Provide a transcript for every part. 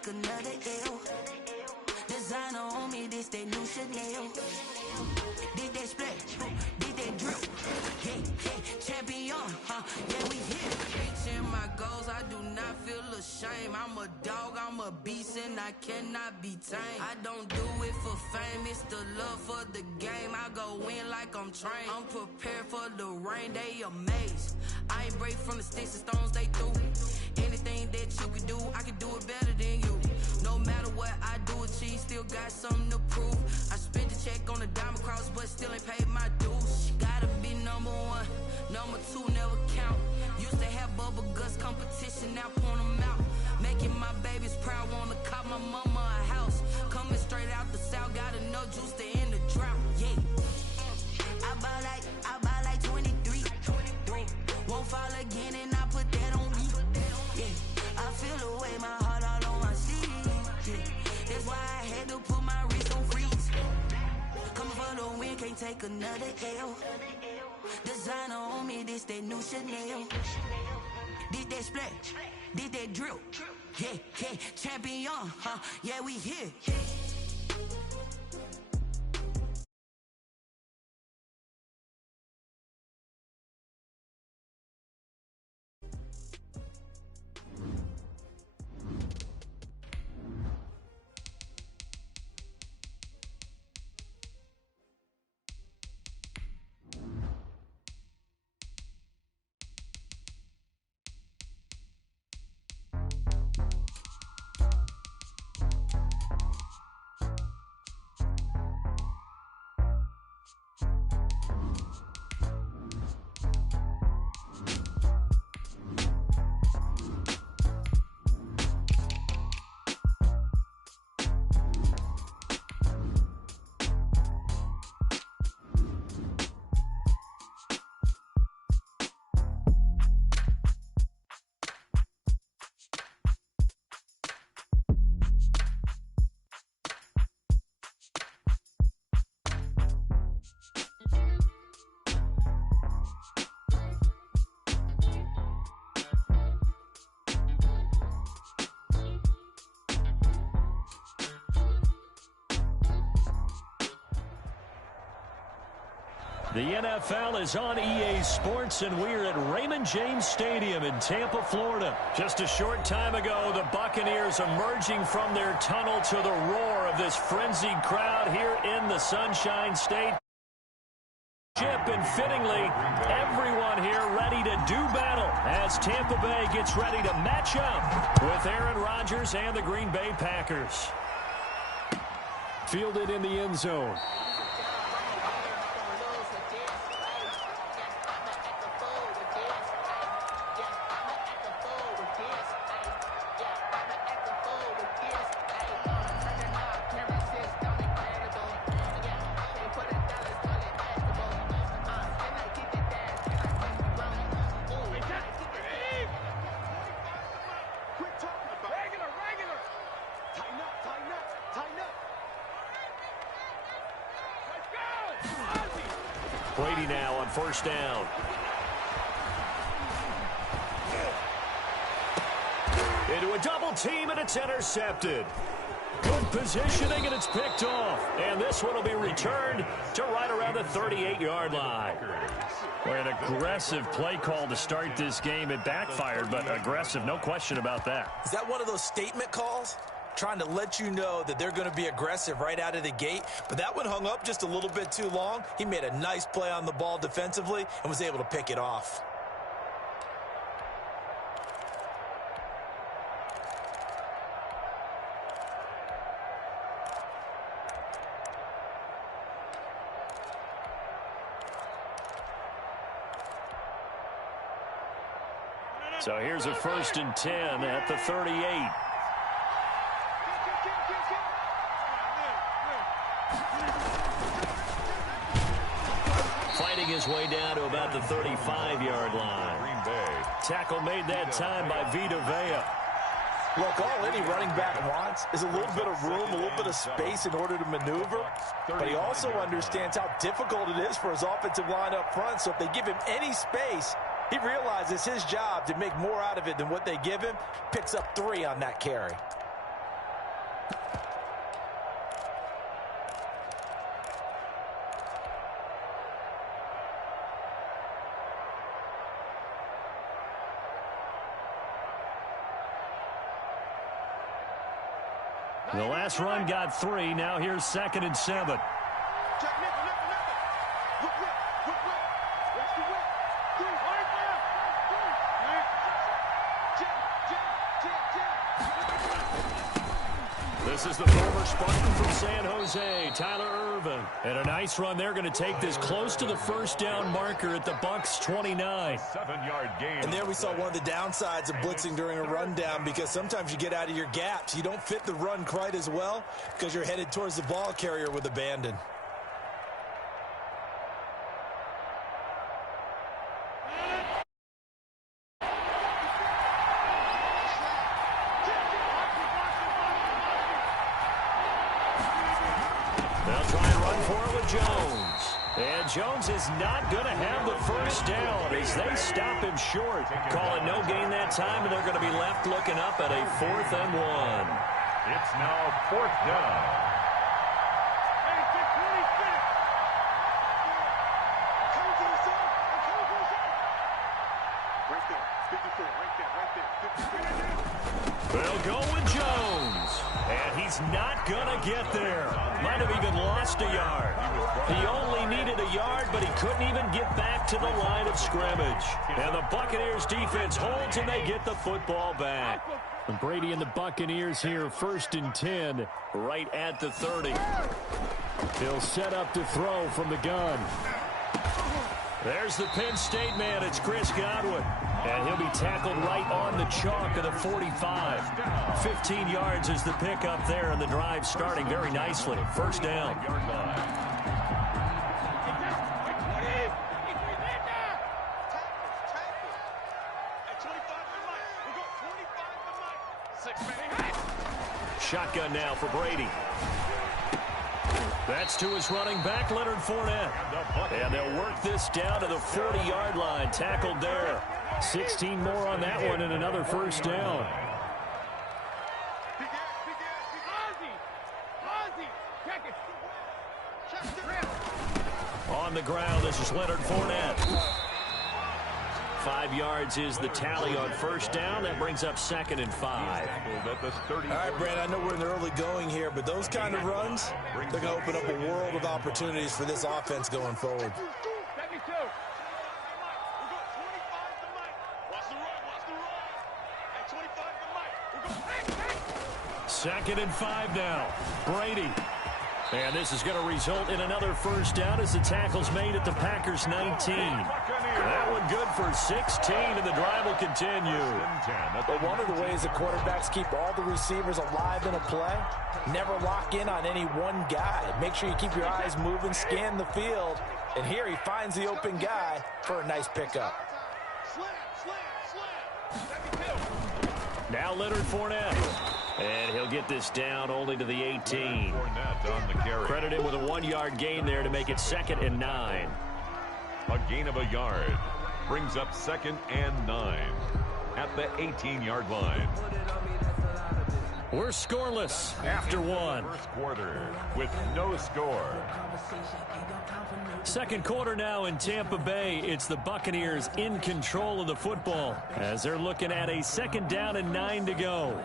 take another L. Designer on me, this that new Chanel. Did that splash, did that drip. Yeah, champion, yeah, we here. Reaching my goals, I do not feel ashamed. I'm a dog, I'm a beast, and I cannot be tamed. I don't do it for fame, it's the love for the game. I go in like I'm trained. I'm prepared for the rain, they amazed. I ain't break from the sticks and stones they threw. Anything that you can do, I can do it better than you. No matter what I do achieve, still got something to prove. I spent the check on the diamond cross, but still ain't paid my dues. Gotta be number one, number two never count. Used to have bubble guts competition, now point them out. Making my babies proud, wanna cop my mama a house. Coming straight out the south, got enough juice to end the drought. Yeah, I buy like 23. Won't fall again, and I put that on me. Yeah, I feel the way, my heart all on my sleeve. Yeah, that's why I had to put my wrist on freeze. Coming for the win, can't take another L. Designer on me, this that new Chanel. Did that splash, did that drip. Yeah, champion, yeah, we here. The NFL is on EA Sports, and we're at Raymond James Stadium in Tampa, Florida. Just a short time ago, the Buccaneers emerging from their tunnel to the roar of this frenzied crowd here in the Sunshine State. And fittingly, everyone here ready to do battle as Tampa Bay gets ready to match up with Aaron Rodgers and the Green Bay Packers. Fielded in the end zone. Brady now on first down. Into a double team, and it's intercepted. Good positioning, and it's picked off. And this one will be returned to right around the 38-yard line. Well, an aggressive play call to start this game. It backfired, but aggressive, no question about that. Is that one of those statement calls? Trying to let you know that they're going to be aggressive right out of the gate. But that one hung up just a little bit too long. He made a nice play on the ball defensively and was able to pick it off. So here's a 1st and 10 at the 38. Fighting his way down to about the 35-yard line. Green Bay. Tackle made that time by Vita Vea. Look, all any running back wants is a little bit of room, a little bit of space in order to maneuver. But he also understands how difficult it is for his offensive line up front. So if they give him any space, he realizes his job to make more out of it than what they give him. Picks up 3 on that carry. The last run got 3. Now here's 2nd and 7. This is the former Spartan from San Jose, Tyler Ervin. And a nice run. They're going to take this close to the first down marker at the Bucks 29. 7-yard gain. And there we saw one of the downsides of blitzing during a rundown, because sometimes you get out of your gaps. You don't fit the run quite as well because you're headed towards the ball carrier with abandon. They'll try and run for it with Jones. And Jones is not going to have the first down as they stop him short. Call it no gain that time, and they're going to be left looking up at a 4th and 1. It's now 4th down. They'll go with Jones. And he's not going to get there. Might have even lost a yard. He only needed a yard, but he couldn't even get back to the line of scrimmage. And the Buccaneers defense holds, and they get the football back. And Brady and the Buccaneers here, 1st and 10, right at the 30. He'll set up to throw from the gun. There's the Penn State man. It's Chris Godwin. And he'll be tackled right on the chalk of the 45. 15 yards is the pickup there, and the drive starting very nicely. First down. Shotgun now for Brady. That's to his running back, Leonard Fournette. And they'll work this down to the 40-yard line. Tackled there. 16 more on that one and another first down. On the ground, this is Leonard Fournette. 5 yards is the tally on first down. That brings up 2nd and 5. All right, Brandon, I know we're in the early going here, but those kind of runs, they're going to open up a world of opportunities for this offense going forward. 2nd and 5 now. Brady. And this is going to result in another first down as the tackle's made at the Packers 19. That one good for 16, and the drive will continue. But one of the ways that quarterbacks keep all the receivers alive in a play, never lock in on any one guy. Make sure you keep your eyes moving, scan the field, and here he finds the open guy for a nice pickup. Now Leonard Fournette. And he'll get this down only to the 18. Credited with a 1-yard gain there to make it 2nd and 9. A gain of a yard brings up 2nd and 9 at the 18-yard line. We're scoreless after one. First quarter with no score. Second quarter now in Tampa Bay. It's the Buccaneers in control of the football as they're looking at a 2nd down and 9 to go.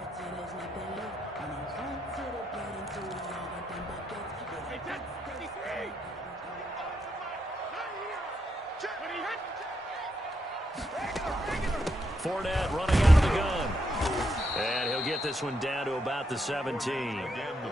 Fournette running out of the gun. And he'll get this one down to about the 17.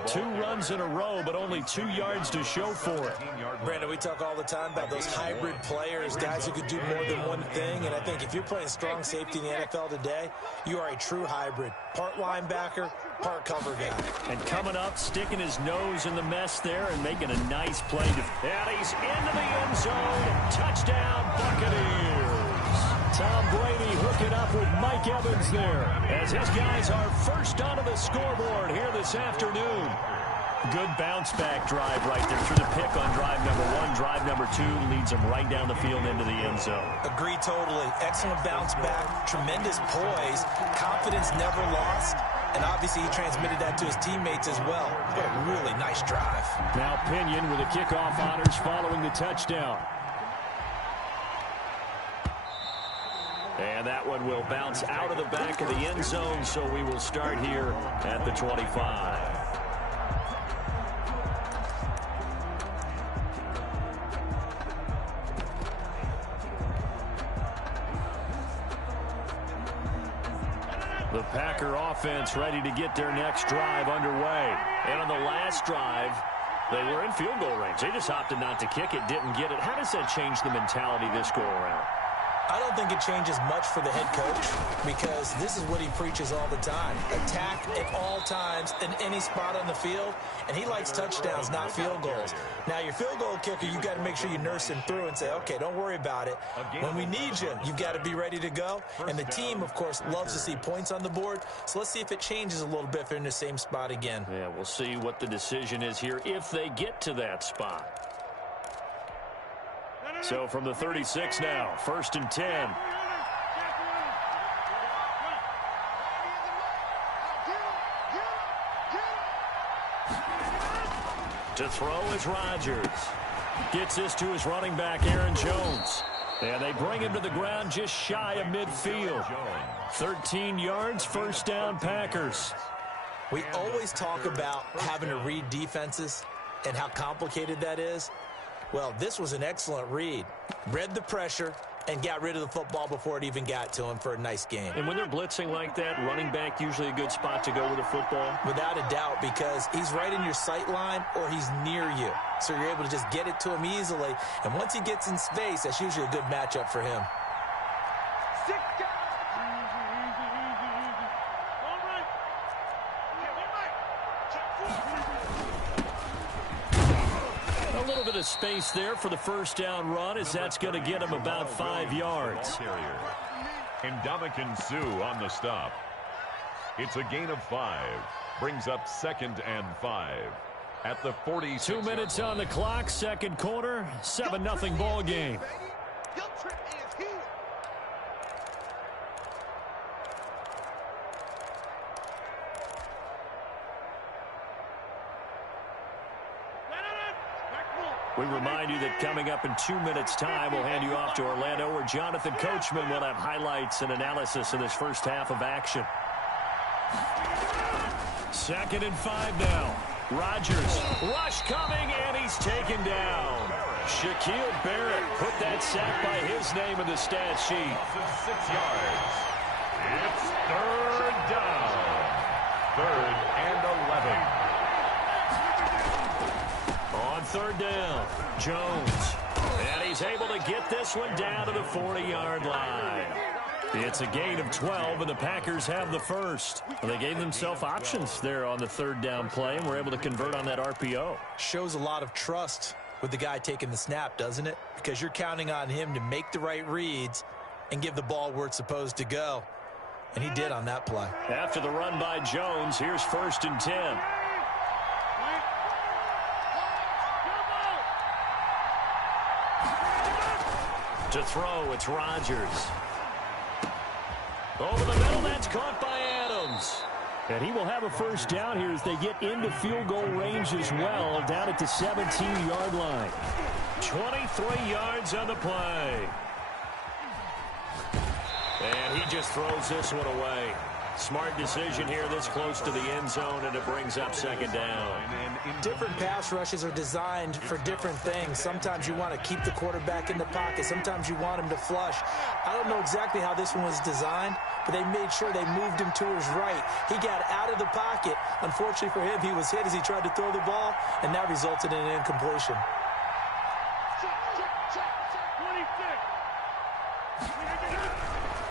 2 runs in a row, but only 2 yards to show for it. Brandon, we talk all the time about those hybrid players, guys who could do more than one thing. And I think if you're playing strong safety in the NFL today, you are a true hybrid. Part linebacker, part cover guy. And coming up, sticking his nose in the mess there and making a nice play. And he's into the end zone. Touchdown, Buccaneers. Tom Brady hooking up with Mike Evans there as his guys are first onto the scoreboard here this afternoon. Good bounce-back drive right there through the pick on drive number 1. Drive number 2 leads them right down the field into the end zone. Agree totally. Excellent bounce back, tremendous poise, confidence never lost, and obviously he transmitted that to his teammates as well. What a really nice drive. Now Pinion with the kickoff honors following the touchdown. And that one will bounce out of the back of the end zone, so we will start here at the 25. The Packer offense ready to get their next drive underway. And on the last drive, they were in field goal range. They just opted not to kick it, didn't get it. How does that change the mentality this go around? I don't think it changes much for the head coach because this is what he preaches all the time. Attack at all times in any spot on the field, and he likes touchdowns, not field goals. Now, your field goal kicker, you've got to make sure you nurse him through and say, okay, don't worry about it. When we need you, you've got to be ready to go. And the team, of course, loves to see points on the board. So let's see if it changes a little bit if they're in the same spot again. Yeah, we'll see what the decision is here if they get to that spot. So from the 36 now, 1st and 10. To throw is Rodgers. Gets this to his running back, Aaron Jones. And they bring him to the ground just shy of midfield. 13 yards, first down, Packers. We always talk about having to read defenses and how complicated that is. Well, this was an excellent read. Read the pressure and got rid of the football before it even got to him for a nice game. And when they're blitzing like that, running back usually a good spot to go with the football? Without a doubt, because he's right in your sight line or he's near you. So you're able to just get it to him easily. And once he gets in space, that's usually a good matchup for him. A little bit of space there for the first down run as that's going to get him about 5 yards. And Ndamukong Suh on the stop. It's a gain of 5. Brings up 2nd and 5 at the 46. 2 minutes on the clock, second quarter, 7-0 ball game. We remind you that coming up in 2 minutes' time, we'll hand you off to Orlando, where Jonathan Coachman will have highlights and analysis of this first half of action. 2nd and 5 now. Rodgers, rush coming, and he's taken down. Shaquille Barrett put that sack by his name in the stat sheet. 6 yards. It's 3rd down. 3rd and 11. On 3rd down, Jones. And he's able to get this one down to the 40-yard line. It's a gain of 12, and the Packers have the first. Well, they gave themselves options there on the 3rd down play, and were able to convert on that RPO. Shows a lot of trust with the guy taking the snap, doesn't it? Because you're counting on him to make the right reads and give the ball where it's supposed to go. And he did on that play. After the run by Jones, here's 1st and 10. To throw, it's Rodgers. Over the middle, that's caught by Adams. And he will have a first down here as they get into field goal range as well, down at the 17-yard line. 23 yards on the play. And he just throws this one away. Smart decision here this close to the end zone, and it brings up 2nd down. Different pass rushes are designed for different things. Sometimes you want to keep the quarterback in the pocket. Sometimes you want him to flush. I don't know exactly how this one was designed, but they made sure they moved him to his right. He got out of the pocket. Unfortunately for him, he was hit as he tried to throw the ball, and that resulted in an incompletion.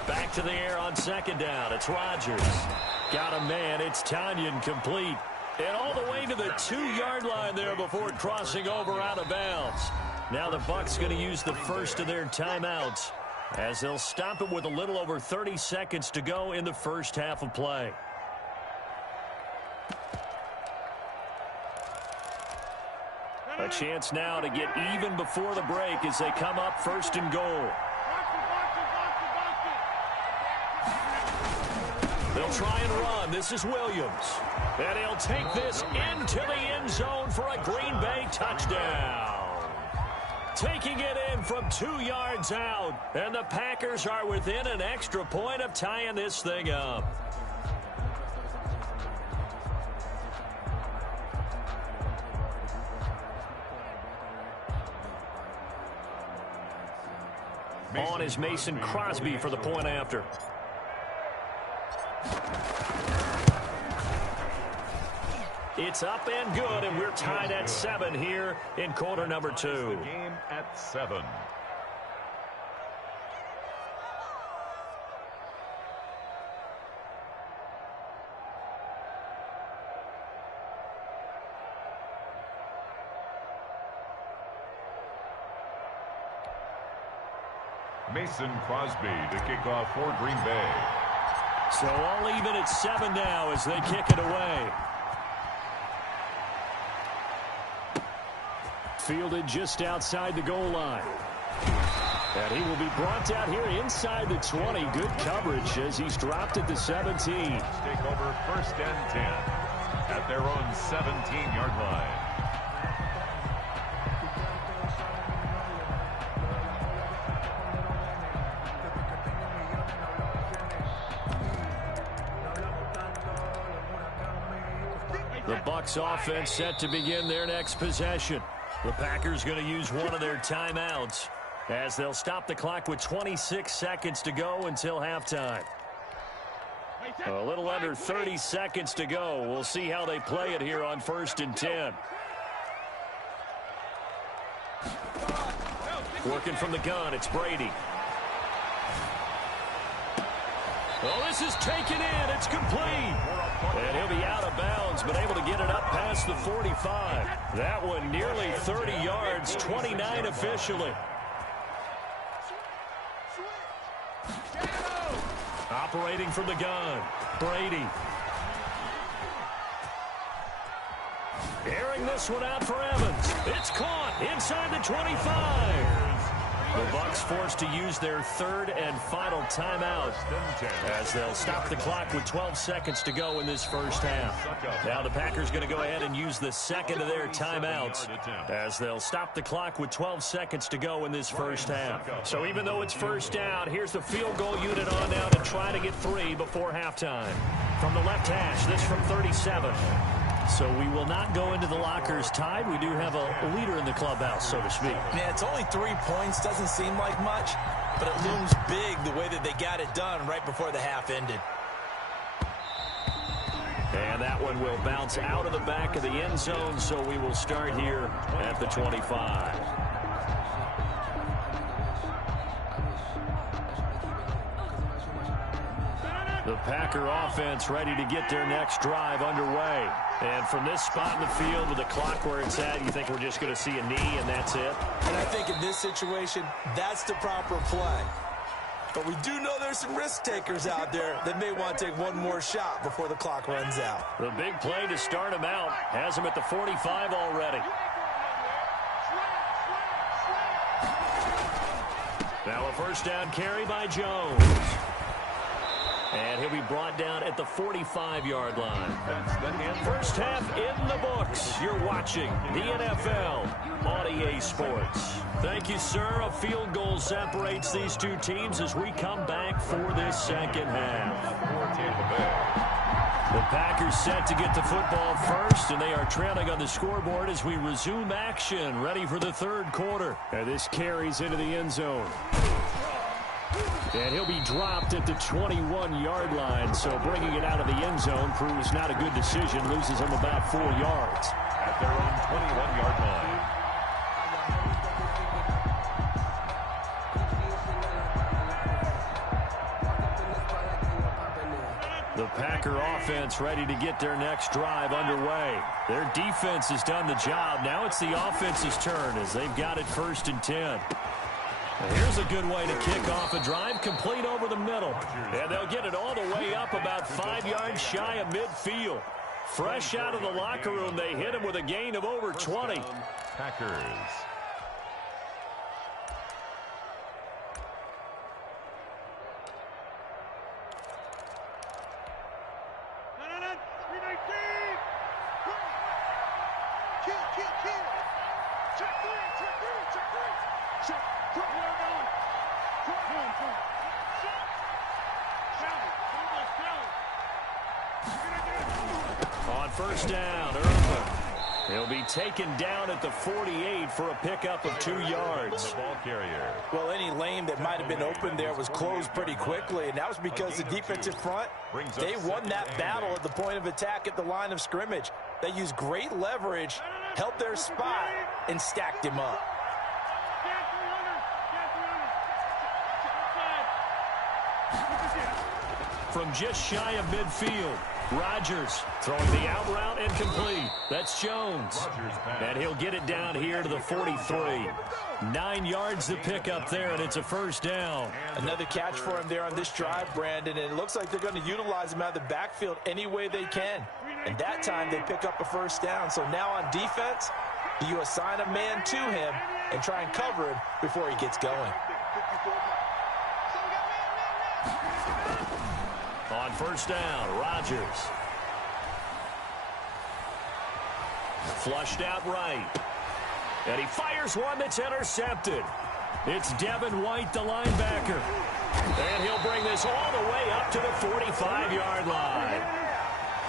Back to the air on 2nd down. It's Rodgers. Got a man. It's Tanyan complete. And all the way to the 2-yard line there before crossing over out of bounds. Now the Bucs going to use the first of their timeouts as they'll stop it with a little over 30 seconds to go in the first half of play. A chance now to get even before the break as they come up 1st and goal. The They'll try and run. This is Williams. And he'll take this into the end zone for a Green Bay touchdown. Taking it in from 2 yards out. And the Packers are within an extra point of tying this thing up. On is Mason Crosby for the point after. It's up and good, and we're tied at 7 here in quarter number 2. The game at 7. Mason Crosby to kick off for Green Bay. So all even at 7 now as they kick it away. Fielded just outside the goal line. And he will be brought down here inside the 20. Good coverage as he's dropped at the 17. Take over 1st and 10 at their own 17-yard line. The Bucs offense set to begin their next possession. The Packers going to use one of their timeouts as they'll stop the clock with 26 seconds to go until halftime. A little under 30 seconds to go. We'll see how they play it here on 1st and 10. Working from the gun, it's Brady. Oh, this is taken in. It's complete. And he'll be out of bounds, but able to get it up past the 45. That one nearly 30 yards, 29 officially. Operating from the gun, Brady. Airing this one out for Evans. It's caught inside the 25. The Bucs forced to use their 3rd and final timeout as they'll stop the clock with 12 seconds to go in this first half. Now the Packers going to go ahead and use the 2nd of their timeouts as they'll stop the clock with 12 seconds to go in this first half. So even though it's first down, here's the field goal unit on now to try to get 3 before halftime. From the left hash, this from 37. So we will not go into the lockers tied. We do have a leader in the clubhouse, so to speak. Yeah, it's only 3 points. Doesn't seem like much, but it looms big the way that they got it done right before the half ended. And that one will bounce out of the back of the end zone, so we will start here at the 25. The Packer offense ready to get their next drive underway. And from this spot in the field with the clock where it's at, you think we're just going to see a knee and that's it? And I think in this situation, that's the proper play. But we do know there's some risk takers out there that may want to take one more shot before the clock runs out. The big play to start him out has him at the 45 already. Now a first down carry by Jones. And he'll be brought down at the 45-yard line. First half in the books. You're watching the NFL on EA Sports. Thank you, sir. A field goal separates these two teams as we come back for this second half. The Packers set to get the football first, and they are trailing on the scoreboard as we resume action, ready for the 3rd quarter. And this carries into the end zone. And he'll be dropped at the 21-yard line, so bringing it out of the end zone proves not a good decision, loses him about 4 yards. At their own 21-yard line. The Packer offense ready to get their next drive underway. Their defense has done the job. Now it's the offense's turn as they've got it 1st and 10. Here's a good way to kick off a drive, complete over the middle. And they'll get it all the way up about 5 yards shy of midfield. Fresh out of the locker room, they hit him with a gain of over 20. Packers. On first down, Irvin. He'll be taken down at the 48 for a pickup of 2 yards. The ball carrier. Well, any lane that might have been open there was closed pretty quickly, and that was because the defensive front, they won that battle at the point of attack at the line of scrimmage. They used great leverage, held their spot, and stacked him up. From just shy of midfield, Rodgers throwing the out route incomplete. That's Jones. And he'll get it down here to the 43. 9 yards to pick up there, and it's a first down. Another catch for him there on this drive, Brandon, and it looks like they're going to utilize him out of the backfield any way they can. And that time they pick up a first down. So now on defense, you assign a man to him and try and cover him before he gets going. On first down, Rodgers. Flushed out right. And he fires one that's intercepted. It's Devin White, the linebacker. And he'll bring this all the way up to the 45-yard line.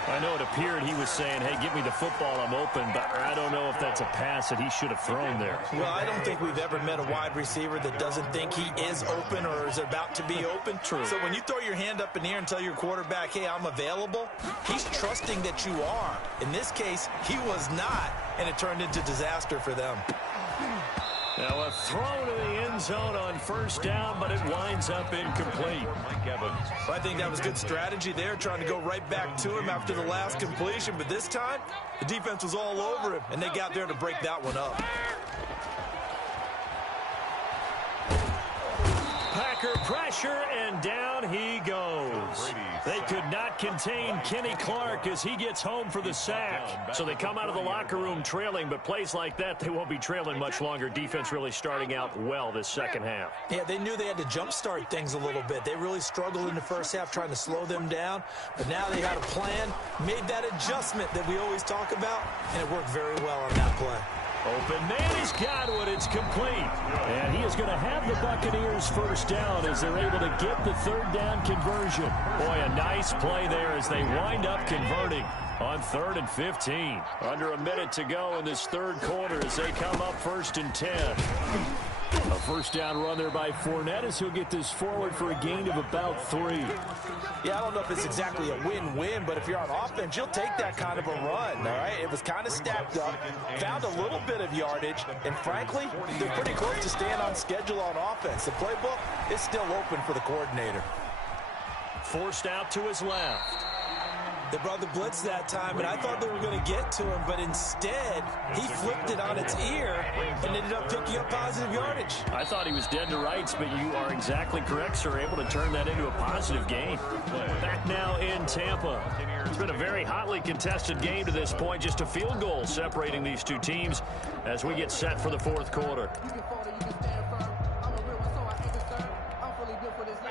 I know it appeared he was saying, hey, give me the football, I'm open, but I don't know if that's a pass that he should have thrown there. Well, I don't think we've ever met a wide receiver that doesn't think he is open or is about to be open. True. So when you throw your hand up in the air and tell your quarterback, hey, I'm available, he's trusting that you are. In this case, he was not, and it turned into disaster for them. Now a throw to the end zone on first down, but it winds up incomplete. Mike Evans. I think that was good strategy there, trying to go right back to him after the last completion. But this time, the defense was all over him, and they got there to break that one up. Packer pressure, and down he goes. They could not contain Kenny Clark as he gets home for the sack. So they come out of the locker room trailing, but plays like that, they won't be trailing much longer. Defense really starting out well this second half. Yeah, they knew they had to jumpstart things a little bit. They really struggled in the first half trying to slow them down. But now they had a plan, made that adjustment that we always talk about, and it worked very well on that play. Open man is Godwin. It's complete. And he is going to have the Buccaneers first down as they're able to get the third down conversion. Boy, a nice play there as they wind up converting on 3rd and 15. Under a minute to go in this third quarter as they come up 1st and 10. A first down run there by Fournette as he'll get this forward for a gain of about 3. Yeah, I don't know if it's exactly a win-win, but if you're on offense, you'll take that kind of a run, all right? It was kind of stacked up, found a little bit of yardage, and frankly, they're pretty close to staying on schedule on offense. The playbook is still open for the coordinator. Forced out to his left. They brought the blitz that time, and I thought they were going to get to him, but instead, he flipped it on its ear and ended up picking up positive yardage. I thought he was dead to rights, but you are exactly correct, sir. Able to turn that into a positive gain. Back now in Tampa. It's been a very hotly contested game to this point. Just a field goal separating these two teams as we get set for the fourth quarter.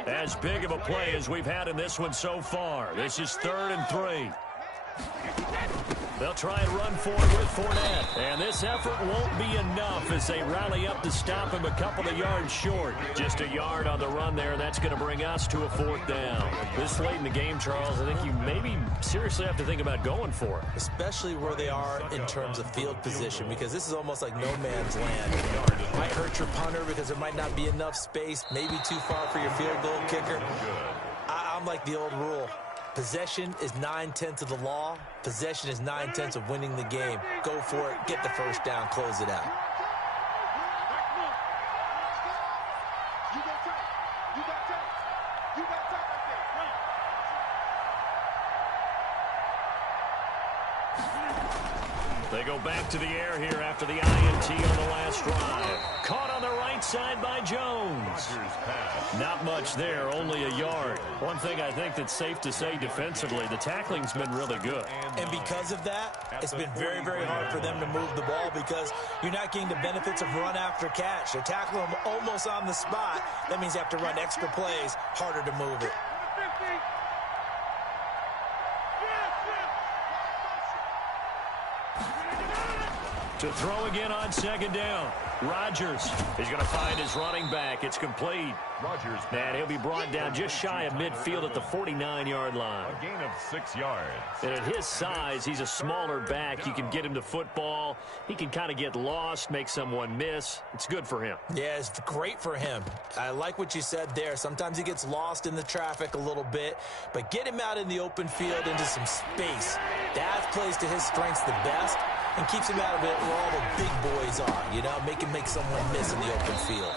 As big of a play as we've had in this one so far. This is 3rd and 3. They'll try and run for it with Fournette. And this effort won't be enough as they rally up to stop him a couple of yards short. Just a yard on the run there. That's going to bring us to a 4th down. This late in the game, Charles, I think you maybe seriously have to think about going for it. Especially where they are in terms of field position, because this is almost like no man's land. It might hurt your punter because there might not be enough space, maybe too far for your field goal kicker. I'm like the old rule. Possession is 9/10 of the law. Possession is 9/10 of winning the game. Go for it. Get the first down. Close it out. They go back to the air here after the INT on the last drive. Caught on the right side by Jones. Not much there, only a yard. One thing I think that's safe to say defensively, the tackling's been really good. And because of that, it's been very, very hard for them to move the ball because you're not getting the benefits of run after catch. They're tackling them almost on the spot. That means they have to run extra plays, harder to move it. To throw again on second down. Rodgers is going to find his running back. It's complete. Rodgers. And he'll be brought down just shy of midfield at the 49-yard line. A gain of 6 yards. And at his size, he's a smaller back. You can get him to football. He can kind of get lost, make someone miss. It's good for him. Yeah, it's great for him. I like what you said there. Sometimes he gets lost in the traffic a little bit, but get him out in the open field into some space. That plays to his strengths the best and keeps him out of it where all the big boys are, you know, make someone miss in the open field.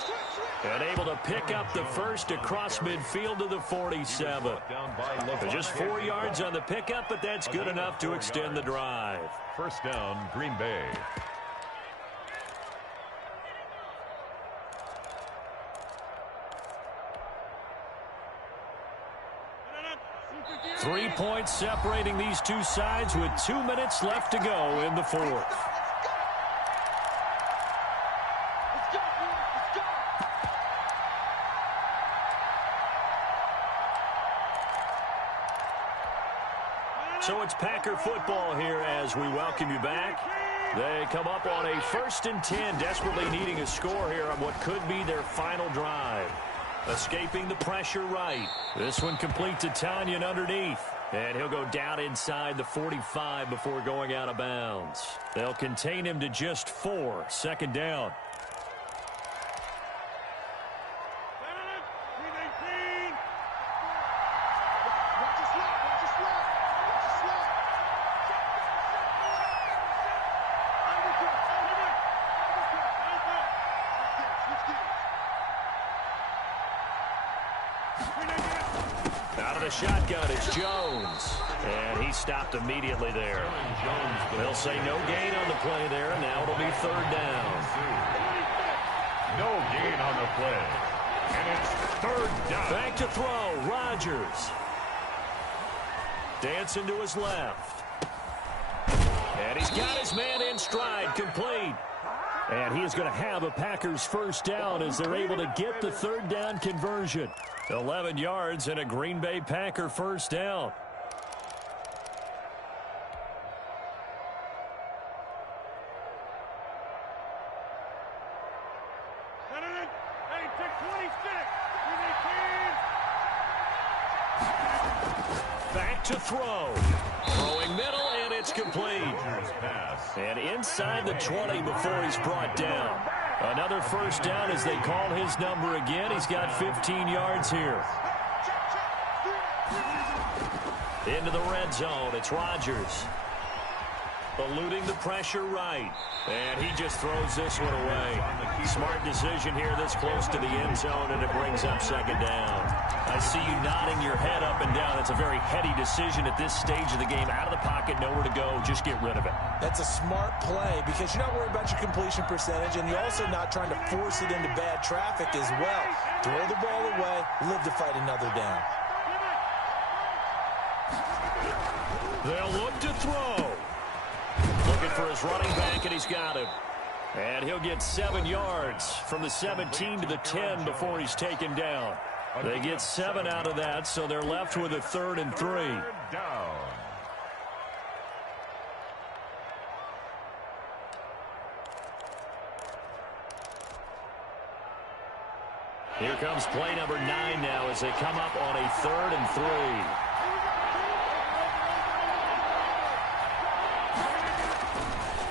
And able to pick up the first across midfield to the 47. Just 4 yards on the pickup, but that's good enough to extend the drive. First down, Green Bay. Three points separating these two sides with 2 minutes left to go in the fourth. So it's Packer football here as we welcome you back. They come up on a 1st and 10, desperately needing a score here on what could be their final drive. Escaping the pressure right. This one complete to Tanyan underneath. And he'll go down inside the 45 before going out of bounds. They'll contain him to just 4. Second down. Out of the shotgun, it's Jones. And he stopped immediately there. They'll say no gain on the play there, and now it'll be 3rd down. No gain on the play. And it's 3rd down. Back to throw, Rodgers. Dancing to his left. And he's got his man in stride, complete. And he is going to have a Packers first down as they're able to get the 3rd down conversion. 11 yards and a Green Bay Packer first down. Back to throw. Throwing middle, and it's complete. And inside the 20 before he's brought down. Another first down as they call his number again. He's got 15 yards here. Into the red zone. It's Rodgers. Eluding the pressure right. And he just throws this one away. Smart decision here this close to the end zone, and it brings up second down. I see you nodding your head up and down. It's a very heady decision at this stage of the game. Out of the pocket, nowhere to go. Just get rid of it. That's a smart play because you're not worried about your completion percentage, and you're also not trying to force it into bad traffic as well. Throw the ball away, live to fight another down. They'll look to throw. Looking for his running back, and he's got him. And he'll get 7 yards from the 17 to the 10 before he's taken down. They get 7 out of that, so they're left with a 3rd and 3. Down. Here comes play number 9 now as they come up on a 3rd and 3.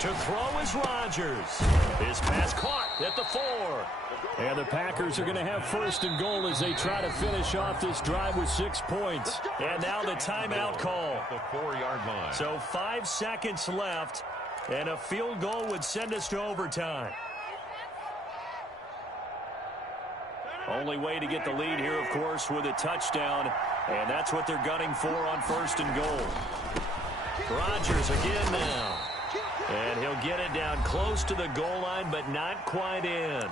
To throw is Rodgers. His pass caught at the 4. And the Packers are going to have 1st and goal as they try to finish off this drive with 6 points. And now the timeout call. The 4-yard line. So 5 seconds left, and a field goal would send us to overtime. Only way to get the lead here, of course, with a touchdown. And that's what they're gunning for on 1st and goal. Rodgers again now. And he'll get it down close to the goal line, but not quite in.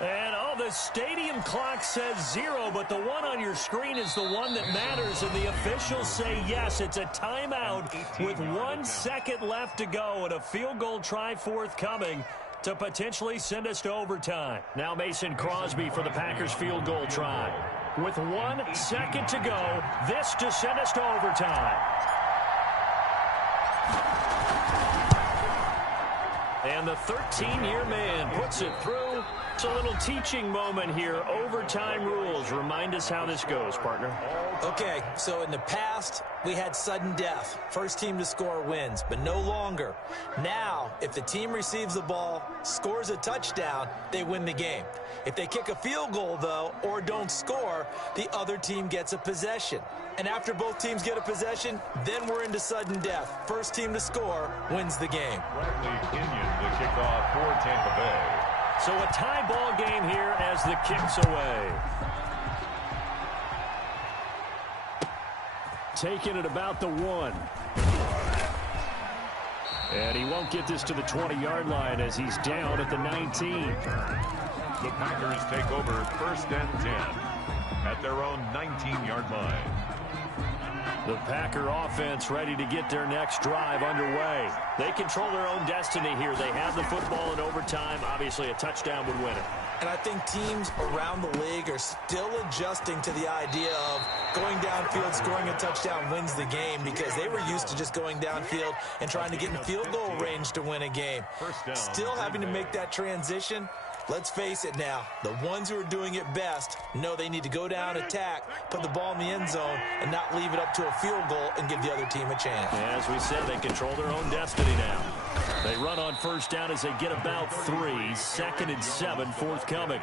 And, the stadium clock says 0, but the one on your screen is the one that matters, and the officials say yes, it's a timeout with 1 second left to go, and a field goal try forthcoming to potentially send us to overtime. Now Mason Crosby for the Packers field goal try. With 1 second to go, this to send us to overtime. And the 13-year man puts it through. It's a little teaching moment here. Overtime rules. Remind us how this goes, partner. Okay, so in the past, we had sudden death. First team to score wins, but no longer. Now, if the team receives the ball, scores a touchdown, they win the game. If they kick a field goal, though, or don't score, the other team gets a possession. And after both teams get a possession, then we're into sudden death. First team to score wins the game. Bradley Pinion, the kickoff for Tampa Bay. So a tie ball game here as the kick's away. Taking it about the 1. And he won't get this to the 20-yard line as he's down at the 19. The Packers take over 1st and 10 at their own 19-yard line. The Packer offense ready to get their next drive underway. They control their own destiny here. They have the football in overtime. Obviously, a touchdown would win it. And I think teams around the league are still adjusting to the idea of going downfield, scoring a touchdown wins the game, because they were used to just going downfield and trying to get in field goal range to win a game. Still having to make that transition. Let's face it now, the ones who are doing it best know they need to go down, attack, put the ball in the end zone, and not leave it up to a field goal and give the other team a chance. As we said, they control their own destiny now. They run on first down as they get about 3. 2nd and 7 forthcoming.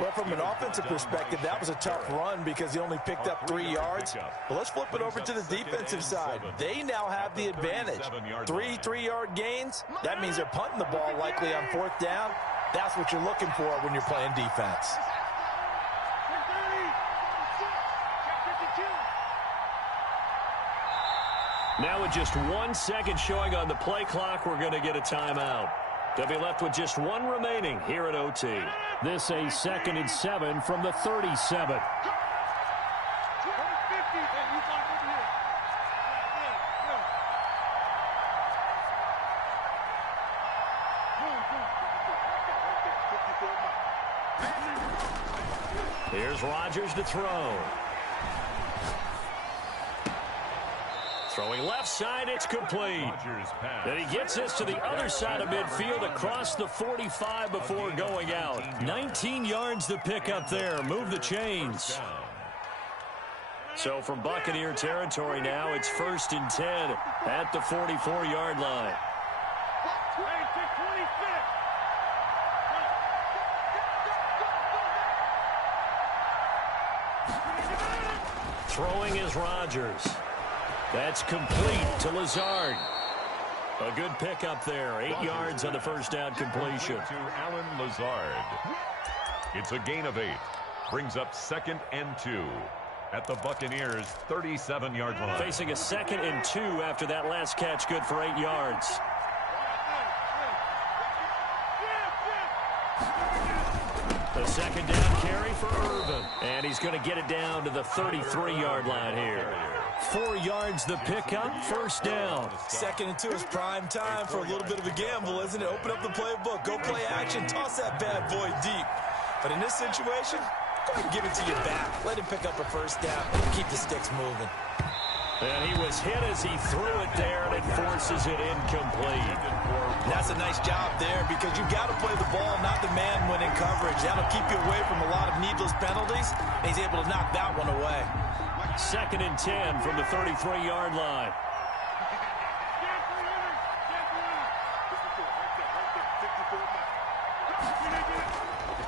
Well, from an offensive perspective, that was a tough run because he only picked up 3 yards. Well, let's flip it over to the defensive side. They now have the advantage. 3 3-yard gains. That means they're punting the ball likely on 4th down. That's what you're looking for when you're playing defense. Now with just 1 second showing on the play clock, we're going to get a timeout. They'll be left with just 1 remaining here at OT. This a 2nd and 7 from the 37. Here's Rodgers to throw. Throwing left side, it's complete. And he gets this to the other side of midfield across the 45 before going out. 19 yards to pick up there. Move the chains. So from Buccaneer territory now, it's 1st and 10 at the 44-yard line. Throwing is Rodgers. That's complete to Lazard. A good pickup there. 8 yards on the first down completion. To Alan Lazard. It's a gain of 8. Brings up 2nd and 2 at the Buccaneers' 37-yard line. Facing a 2nd and 2 after that last catch, good for 8 yards. The 2nd down carry for Irvin. And he's going to get it down to the 33-yard line here. 4 yards the pickup, 1st down. 2nd and 2 is prime time for a little bit of a gamble, isn't it? Open up the playbook, go play action, toss that bad boy deep. But in this situation, go ahead and give it to your back. Let him pick up a 1st down, keep the sticks moving. And he was hit as he threw it there, and it forces it incomplete. That's a nice job there because you've got to play the ball, not the man when in coverage. That'll keep you away from a lot of needless penalties, and he's able to knock that one away. 2nd and 10 from the 33-yard line.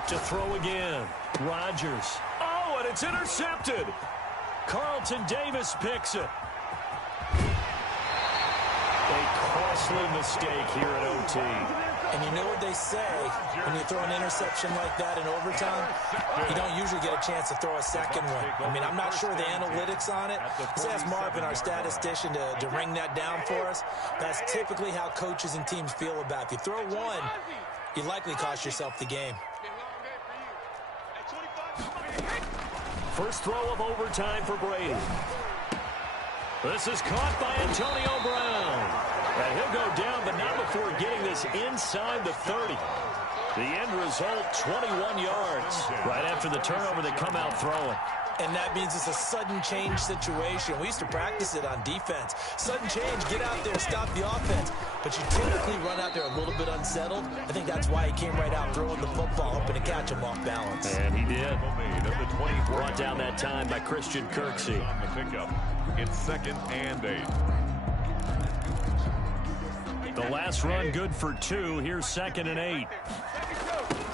To throw again. Rodgers. Oh, and it's intercepted. Carlton Davis picks it. A costly mistake here at OT. And you know what they say, when you throw an interception like that in overtime, you don't usually get a chance to throw a second one. I mean, I'm not sure the analytics on it. Let's ask Marvin, our statistician, to ring that down for us. That's typically how coaches and teams feel about it. If you throw one, you likely cost yourself the game. First throw of overtime for Brady. This is caught by Antonio Brown. And he'll go down, but not before getting this inside the 30. The end result, 21 yards. Right after the turnover, they come out throwing. And that means it's a sudden change situation. We used to practice it on defense. Sudden change, get out there, stop the offense. But you typically run out there a little bit unsettled. I think that's why he came right out throwing the football, hoping to catch him off balance. And he did. Brought down that time by Christian Kirksey. It's 2nd and 8. The last run good for 2. Here's 2nd and 8.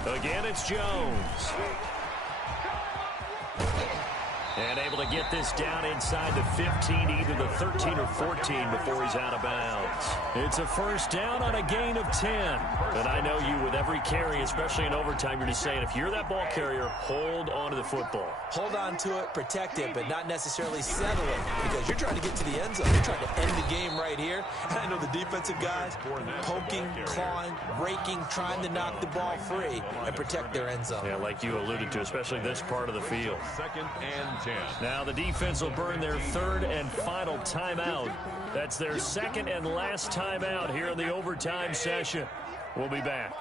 Again, it's Jones. And able to get this down inside the 15, either the 13 or 14 before he's out of bounds. It's a first down on a gain of 10. And I know you, with every carry, especially in overtime, you're just saying, if you're that ball carrier, hold on to the football. Hold on to it, protect it, but not necessarily settle it, because you're trying to get to the end zone. You're trying to end the game right here. And I know the defensive guys poking, clawing, raking, trying to knock the ball free and protect their end zone. Yeah, like you alluded to, especially this part of the field. 2nd and 10. Now the defense will burn their 3rd and final timeout. That's their 2nd and last timeout here in the overtime session. We'll be back.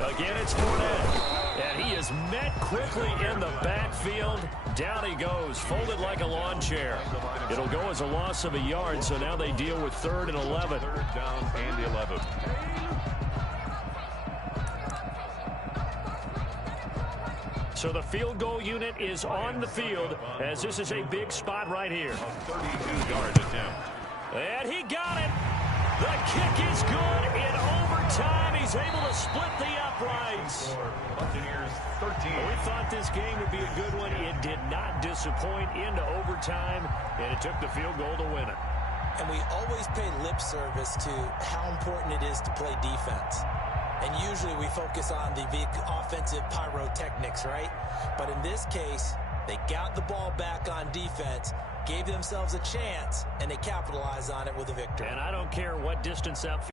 Again, it's Fournette. And he is met quickly in the backfield. Down he goes, folded like a lawn chair. It'll go as a loss of a yard, so now they deal with 3rd and 11. 3rd down and 11. So the field goal unit is on the field, as this is a big spot right here. A 32-yard attempt. And he got it. The kick is good in overtime. He's able to split the uprights. Buccaneers 13. We thought this game would be a good one. It did not disappoint into overtime, and it took the field goal to win it. And we always pay lip service to how important it is to play defense. And usually we focus on the offensive pyrotechnics, right? But in this case, they got the ball back on defense, gave themselves a chance, and they capitalized on it with a victory. And I don't care what distance out.